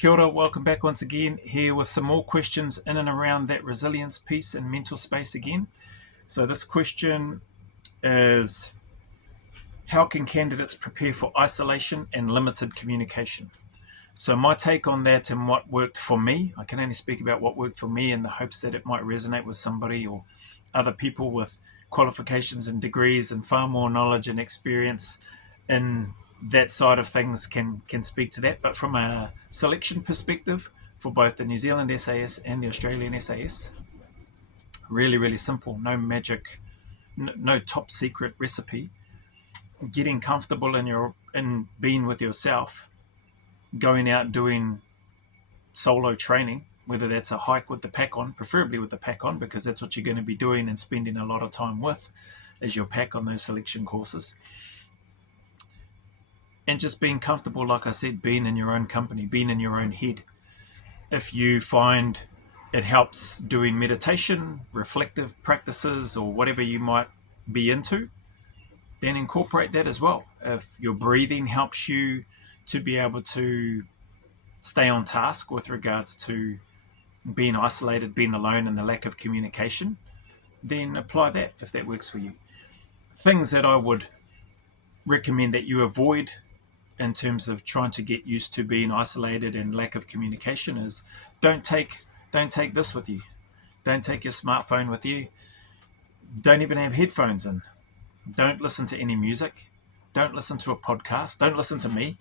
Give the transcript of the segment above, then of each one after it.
Kia ora, welcome back once again, here with some more questions in and around that resilience piece and mental space again. So this question is, how can candidates prepare for isolation and limited communication? So my take on that and what worked for me, I can only speak about what worked for me in the hopes that it might resonate with somebody or other people with qualifications and degrees and far more knowledge and experience in that side of things can speak to that. But from a selection perspective for both the New Zealand SAS and the Australian SAS, really, really simple, no magic, no top secret recipe. Getting comfortable in being with yourself, going out doing solo training, whether that's a hike with the pack on, preferably with the pack on, because that's what you're going to be doing and spending a lot of time with, is your pack on those selection courses. And just being comfortable, like I said, being in your own company, being in your own head. If you find it helps doing meditation, reflective practices, or whatever you might be into, then incorporate that as well. If your breathing helps you to be able to stay on task with regards to being isolated, being alone, and the lack of communication, then apply that if that works for you. Things that I would recommend that you avoid in terms of trying to get used to being isolated and lack of communication is don't take this with you. Don't take your smartphone with you. Don't even have headphones in. Don't listen to any music. Don't listen to a podcast. Don't listen to me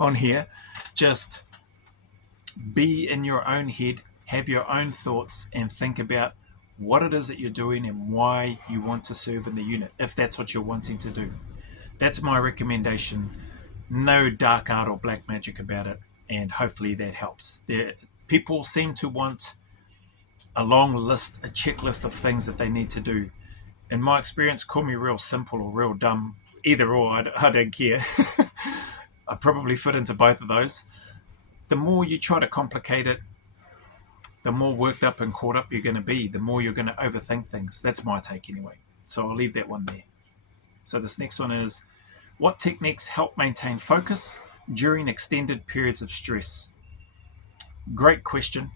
on here. Just be in your own head, have your own thoughts, and think about what it is that you're doing and why you want to serve in the unit, if that's what you're wanting to do. That's my recommendation. No dark art or black magic about it, and hopefully that helps. People seem to want a long list, a checklist of things that they need to do. In my experience, call me real simple or real dumb, either or, I don't care. I probably fit into both of those. The more you try to complicate it, the more worked up and caught up you're going to be, the more you're going to overthink things. That's my take anyway. So I'll leave that one there. So this next one is, what techniques help maintain focus during extended periods of stress? Great question.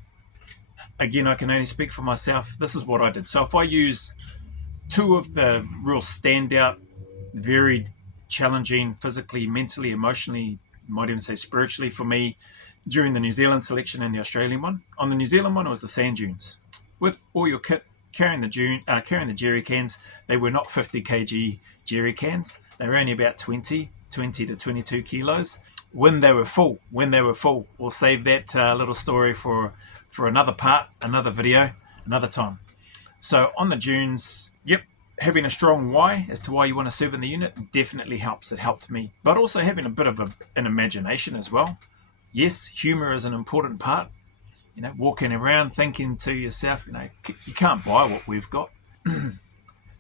Again, I can only speak for myself. This is what I did. So if I use two of the real standout, very challenging physically, mentally, emotionally, might even say spiritually for me, during the New Zealand selection and the Australian one. On the New Zealand one, it was the sand dunes. With all your kit, carrying the jerry cans. They were not 50 kg jerry cans. They were only about 20 to 22 kilos. When they were full. We'll save that little story for another part, another video, another time. So on the dunes, having a strong why as to why you want to serve in the unit definitely helps. It helped me. But also having a bit of an imagination as well. Yes, humor is an important part. Walking around thinking to yourself, you can't buy what we've got.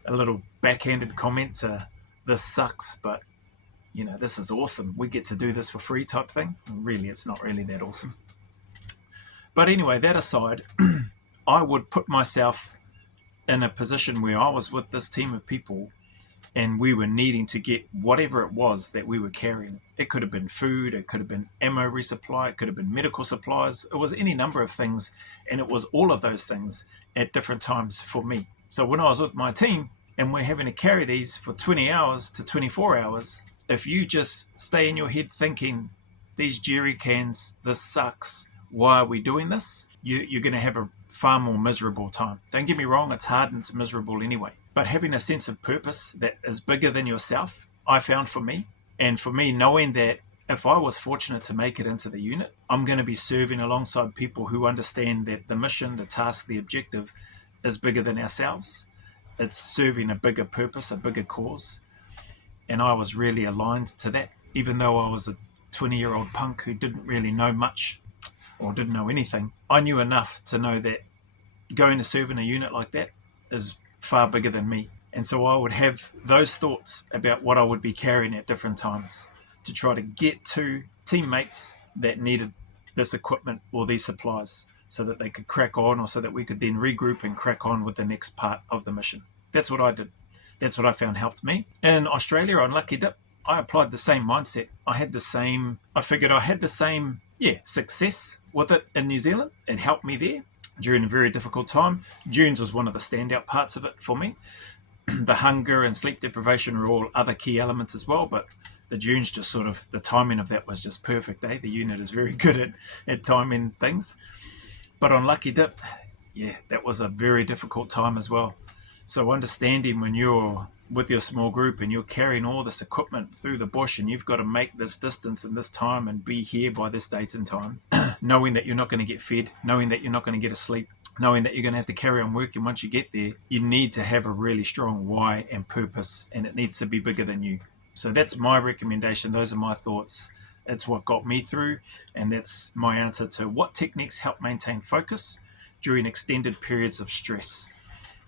A little backhanded comment to, this sucks, but this is awesome. We get to do this for free type thing. Really, it's not really that awesome. But anyway, that aside, I would put myself in a position where I was with this team of people and we were needing to get whatever it was that we were carrying. It could have been food, it could have been ammo resupply, it could have been medical supplies. It was any number of things, and it was all of those things at different times for me. So when I was with my team and we're having to carry these for 20 hours to 24 hours, if you just stay in your head thinking, these jerry cans, this sucks, why are we doing this? You're going to have a far more miserable time. Don't get me wrong, it's hard and it's miserable anyway. But having a sense of purpose that is bigger than yourself, I found for me, and for me knowing that if I was fortunate to make it into the unit, I'm going to be serving alongside people who understand that the mission, the task, the objective is bigger than ourselves. It's serving a bigger purpose, a bigger cause. And I was really aligned to that, even though I was a 20-year-old punk who didn't really know much or didn't know anything. I knew enough to know that going to serve in a unit like that is far bigger than me. And so I would have those thoughts about what I would be carrying at different times to try to get to teammates that needed this equipment or these supplies so that they could crack on, or so that we could then regroup and crack on with the next part of the mission. That's what I did. That's what I found helped me. In Australia, on Lucky Dip, I applied the same mindset. I figured I had the same success with it in New Zealand. It helped me there during a very difficult time. Dunes was one of the standout parts of it for me. The hunger and sleep deprivation are all other key elements as well, but the dunes just sort of, the timing of that was just perfect. The unit is very good at timing things. But on Lucky Dip, that was a very difficult time as well. So understanding when you're with your small group and you're carrying all this equipment through the bush and you've got to make this distance and this time and be here by this date and time, knowing that you're not going to get fed, knowing that you're not going to get a sleep, knowing that you're going to have to carry on working once you get there, you need to have a really strong why and purpose, and it needs to be bigger than you. So that's my recommendation. Those are my thoughts. It's what got me through, and that's my answer to what techniques help maintain focus during extended periods of stress.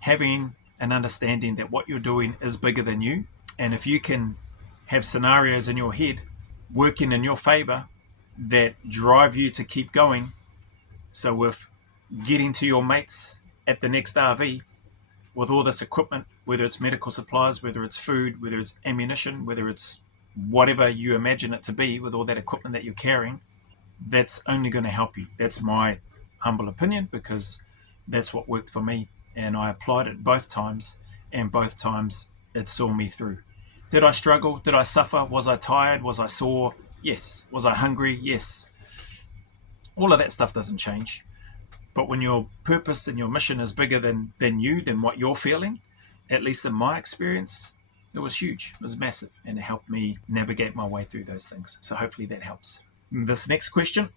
Having an understanding that what you're doing is bigger than you, and if you can have scenarios in your head working in your favor that drive you to keep going. So if getting to your mates at the next RV with all this equipment, whether it's medical supplies, whether it's food, whether it's ammunition, whether it's whatever you imagine it to be, with all that equipment that you're carrying, that's only going to help you. That's my humble opinion, because that's what worked for me, and I applied it both times, and both times it saw me through. Did I struggle? Did I suffer? Was I tired? Was I sore? Yes. Was I hungry? Yes. All of that stuff doesn't change. But when your purpose and your mission is bigger than you, than what you're feeling, at least in my experience, it was huge. It was massive, and it helped me navigate my way through those things. So hopefully that helps. This next question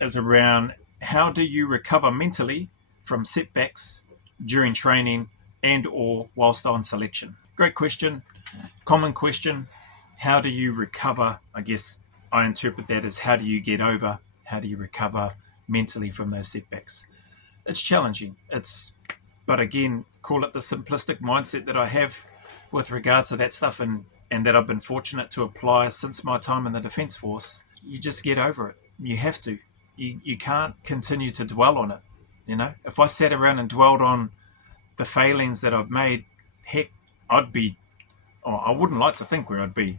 is around, how do you recover mentally from setbacks during training and or whilst on selection? Great question. Common question. How do you recover? I guess I interpret that as, how do you get over? How do you recover mentally from those setbacks? It's challenging. But again, call it the simplistic mindset that I have with regards to that stuff, and that I've been fortunate to apply since my time in the Defence Force. You just get over it. You have to. You can't continue to dwell on it. If I sat around and dwelled on the failings that I've made, heck, I wouldn't like to think where I'd be.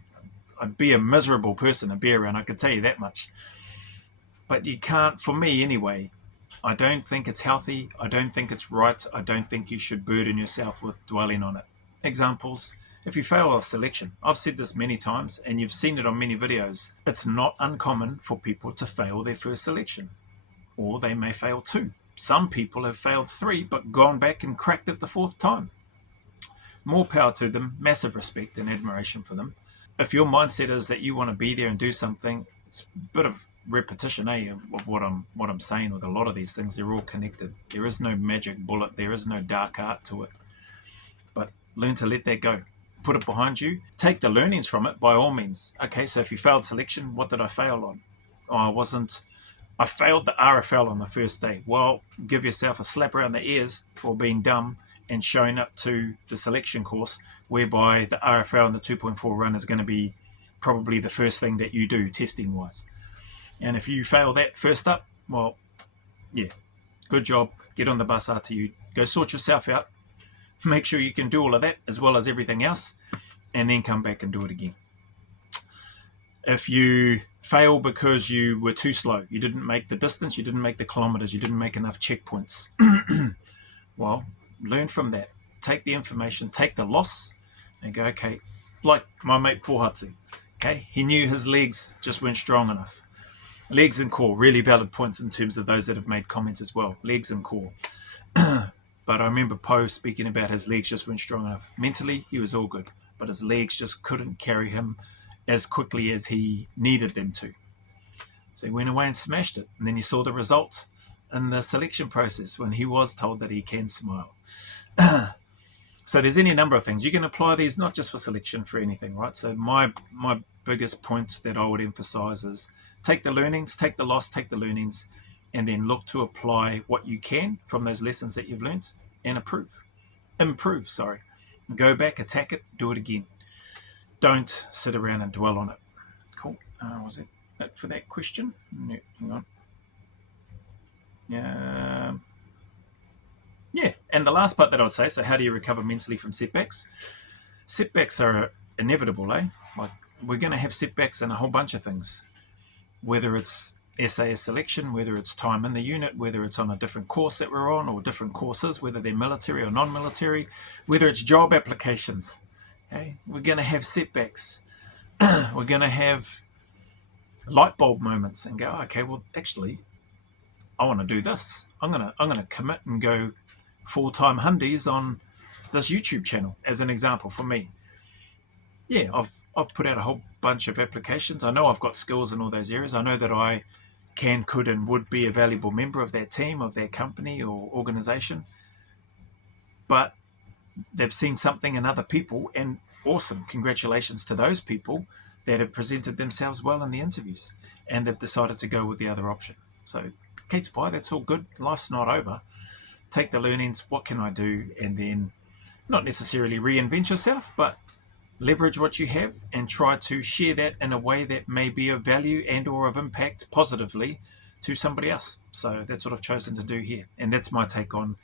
I'd be a miserable person to be around, I can tell you that much. But you can't, for me anyway, I don't think it's healthy. I don't think it's right. I don't think you should burden yourself with dwelling on it. Examples, if you fail a selection, I've said this many times and you've seen it on many videos, it's not uncommon for people to fail their first selection, or they may fail 2. Some people have failed 3 but gone back and cracked it the 4th time. More power to them, massive respect and admiration for them. If your mindset is that you want to be there and do something, it's a bit of repetition, of what I'm saying with a lot of these things. They're all connected. There is no magic bullet. There is no dark art to it. But learn to let that go. Put it behind you. Take the learnings from it by all means. Okay, so if you failed selection, what did I fail on? I failed the RFL on the first day. Well, give yourself a slap around the ears for being dumb and showing up to the selection course, whereby the RFL and the 2.4 run is going to be probably the first thing that you do testing wise. And if you fail that first up, well, good job. Get on the bus RTU. Go sort yourself out. Make sure you can do all of that as well as everything else, and then come back and do it again. If you fail because you were too slow, you didn't make the distance, you didn't make the kilometers, you didn't make enough checkpoints, well, learn from that. Take the information, take the loss, and go, okay, like my mate Pohatsu, okay, he knew his legs just weren't strong enough. Legs and core, really valid points in terms of those that have made comments as well. Legs and core. But I remember Poe speaking about his legs just weren't strong enough. Mentally, he was all good, but his legs just couldn't carry him as quickly as he needed them to. So he went away and smashed it. And then he saw the result in the selection process when he was told that he can smile. So there's any number of things. You can apply these not just for selection, for anything, right? So my biggest point that I would emphasize is take the learnings, take the loss, take the learnings, and then look to apply what you can from those lessons that you've learned and improve. Go back, attack it, do it again. Don't sit around and dwell on it. Cool. Was it for that question? No, hang on. And the last part that I would say, so how do you recover mentally from setbacks? Setbacks are inevitable, eh? Like, we're going to have setbacks in a whole bunch of things. Whether it's SAS selection, whether it's time in the unit, whether it's on a different course that we're on or different courses, whether they're military or non-military, whether it's job applications. Okay? We're going to have setbacks. We're going to have light bulb moments and go, okay, well, actually, I want to do this. I'm gonna commit and go full-time hundies on this YouTube channel as an example for me. Yeah, I've put out a whole bunch of applications. I know I've got skills in all those areas. I know that I can, could, and would be a valuable member of that team, of their company or organization. But they've seen something in other people, and awesome, congratulations to those people that have presented themselves well in the interviews, and they've decided to go with the other option. So, Kate's pie, that's all good. Life's not over. Take the learnings, what can I do, and then not necessarily reinvent yourself, but leverage what you have and try to share that in a way that may be of value and or of impact positively to somebody else. So that's what I've chosen to do here. And that's my take on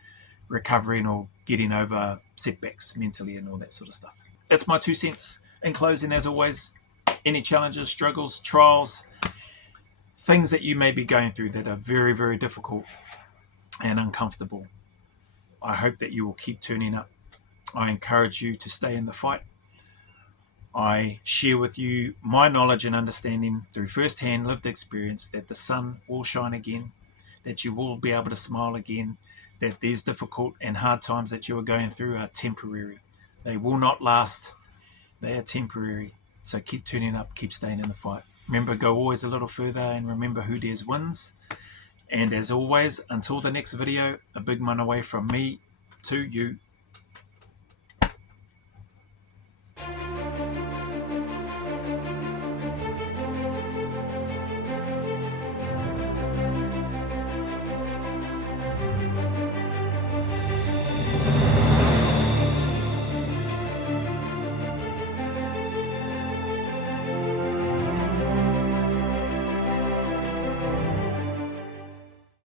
recovering or getting over setbacks mentally and all that sort of stuff. That's my 2 cents. In closing, as always, any challenges, struggles, trials, things that you may be going through that are very, very difficult and uncomfortable, I hope that you will keep turning up. I encourage you to stay in the fight. I share with you my knowledge and understanding through first-hand lived experience that the sun will shine again, that you will be able to smile again, that these difficult and hard times that you are going through are temporary. They will not last. They are temporary. So keep turning up, keep staying in the fight. Remember, go always a little further, and remember, who dares wins. And as always, until the next video, a big one away from me to you.